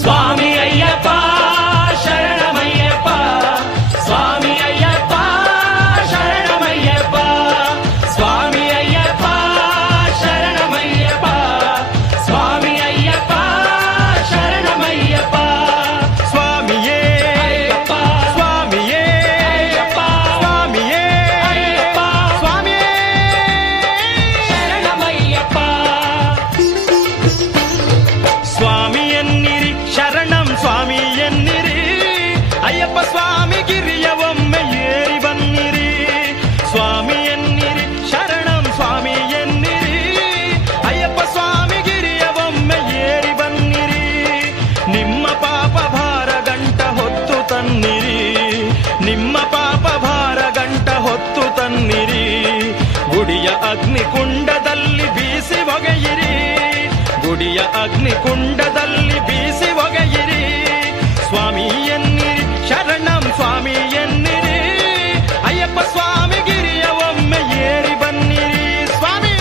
ಸ್ವಾಮಿ ಅಯ್ಯಪ್ಪ ಶರಣಮಯ್ಯಪ್ಪ, ಸ್ವಾಮಿ ಅಯ್ಯಪ್ಪ ಶರಣಮಯ್ಯಪ್ಪ, ಸ್ವಾಮಿ ಅಯ್ಯಪ್ಪ ಶರಣಮಯ್ಯಪ್ಪ, ಸ್ವಾಮಿ ಅಯ್ಯಪ್ಪ ಶರಣಮಯ್ಯಪ್ಪ. ಸ್ವಾಮಿಯೇ ಅಯ್ಯಪ್ಪ ಸ್ವಾಮಿಯೇ ಅಯ್ಯಪ್ಪ ಸ್ವಾಮಿಯೇ ಅಯ್ಯಪ್ಪ ಸ್ವಾಮಿಯೇ ಶರಣಮಯ್ಯಪ್ಪ. ಸ್ವಾಮಿ ಎನ್ನಿರಿ ಶರಣಂ ಸ್ವಾಮಿ ಎನ್ನಿರಿ, ಅಯ್ಯಪ್ಪ ಸ್ವಾಮಿ ಗಿರಿಯ ಒಮ್ಮೆ ಏರಿ ಬನ್ನಿರಿ. ಸ್ವಾಮಿ ಎನ್ನಿರಿ ಶರಣಂ ಸ್ವಾಮಿ ಎನ್ನಿರಿ, ಅಯ್ಯಪ್ಪ ಸ್ವಾಮಿ ಗಿರಿಯ ಒಮ್ಮೆ ಏರಿ ಬನ್ನಿರಿ. ನಿಮ್ಮ ಪಾಪ ಭಾರ ಗಂಟ ಹೊತ್ತು ತನ್ನಿರಿ, ನಿಮ್ಮ ಪಾಪ ಭಾರ ಗಂಟ ಹೊತ್ತು ತನ್ನಿರಿ. ಗುಡಿಯ ಅಗ್ನಿಕುಂಡದಲ್ಲಿ ಬೀಸಿ ಒಗೆಯಿರಿ, ಗುಡಿಯ ಅಗ್ನಿಕುಂಡದಲ್ಲಿ ಬೀಸಿ ಒಗೆಯಿರಿ. ಸ್ವಾಮಿ ಎನ್ನಿರಿ ಶರಣಂ ಸ್ವಾಮಿ ಎನ್ನಿರಿ, ಅಯ್ಯಪ್ಪ ಸ್ವಾಮಿ ಗಿರಿಯ ಒಮ್ಮೆ ಏರಿ ಬನ್ನಿರಿ. ಸ್ವಾಮಿ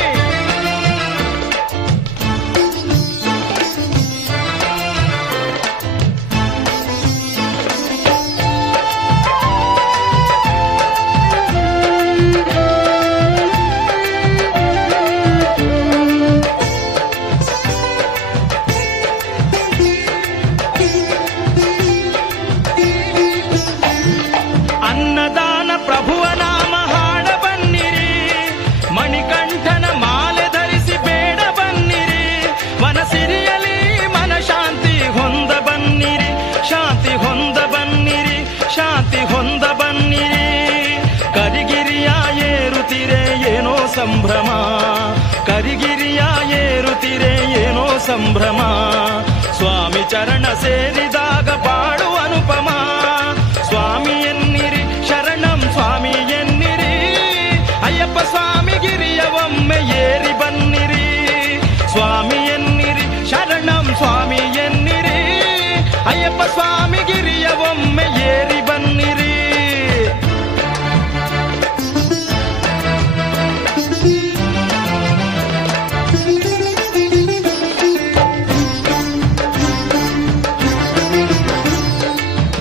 ಅನ್ನದಾನ ಪ್ರಭುವ ನಾಮ ಹಾಡ ಬನ್ನಿರಿ, ಮಣಿಕಂಠನ ಮಾಲೆ ಧರಿಸಿ ಬೇಡ ಬನ್ನಿರಿ. ಮನಸಿರಿಯಲಿ ಮನ ಶಾಂತಿ ಹೊಂದ ಬನ್ನಿರಿ, ಶಾಂತಿ ಹೊಂದ ಬನ್ನಿರಿ, ಶಾಂತಿ ಹೊಂದ ಬನ್ನಿರಿ. ಕರಿಗಿರಿಯ ಏರುತ್ತಿರೆ ಏನೋ ಸಂಭ್ರಮ, ಕರಿಗಿರಿಯ ಏರುತ್ತಿರೆ ಏನೋ ಸಂಭ್ರಮ. ಸ್ವಾಮಿ ಚರಣ ಸೇರಿದಾಗ ಬಾಳು ಅನುಪಮ. ಸ್ವಾಮಿ ಎನ್ನಿರಿ ಶರಣಂ ಸ್ವಾಮಿ ಎನ್ನಿರಿ, ಅಯ್ಯಪ್ಪ ಸ್ವಾಮಿ ಗಿರಿಯ ಒಮ್ಮೆ ಏರಿ ಬನ್ನಿರಿ. ಸ್ವಾಮಿ ಎನ್ನಿರಿ ಶರಣಂ ಸ್ವಾಮಿ ಎನ್ನಿರಿ, ಅಯ್ಯಪ್ಪ ಸ್ವಾಮಿ ಗಿರಿಯ ಒಮ್ಮೆ ಏರಿ ಬನ್ನಿರಿ.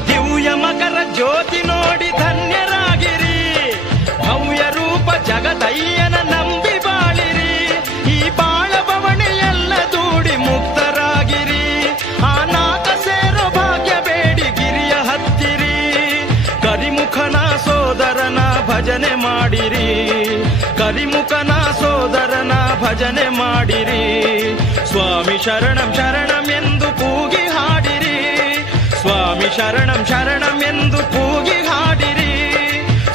ದಿವ್ಯ ಮಕರ ಜ್ಯೋತಿ ನೋಡಿ ಧನ್ಯರಾಗಿರಿ, ಭವ್ಯ ರೂಪ ಜಗದಯ್ಯನ ನಂಬಿ ಬಾಳಿರಿ. ಈ ಬಾಳ ಬವಣೆಯೆಲ್ಲ ದೂಡಿ ಮುಕ್ತರಾಗಿರಿ, ಆ ನಾಕ ಸೇರೋ ಭಾಗ್ಯ ಬೇಡಿ ಗಿರಿಯ ಹತ್ತಿರಿ. ಕರಿಮುಖನ ಸೋದರನ ಭಜನೆ ಮಾಡಿರಿ, ಕರಿಮುಖನ ಸೋದರನ ಭಜನೆ ಮಾಡಿರಿ. ಸ್ವಾಮಿ ಶರಣಂ ಶರಣಂ ಎಂದು ಕೂಗಿ ಹಾಡಿರಿ, ಸ್ವಾಮಿ ಶರಣಂ ಶರಣಂ ಎಂದು ಕೂಗಿ ಹಾಡಿರಿ.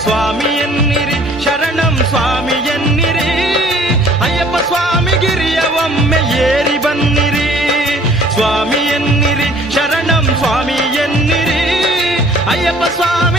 ಸ್ವಾಮಿ ಎನ್ನಿರಿ ಶರಣಂ ಸ್ವಾಮಿ ಎನ್ನಿರಿ, ಅಯ್ಯಪ್ಪ ಸ್ವಾಮಿ ಗಿರಿಯ ಒಮ್ಮೆ ಏರಿ ಬನ್ನಿರಿ. ಸ್ವಾಮಿ ಎನ್ನಿರಿ ಶರಣಂ ಸ್ವಾಮಿ ಎನ್ನಿರಿ, ಅಯ್ಯಪ್ಪ ಸ್ವಾಮಿ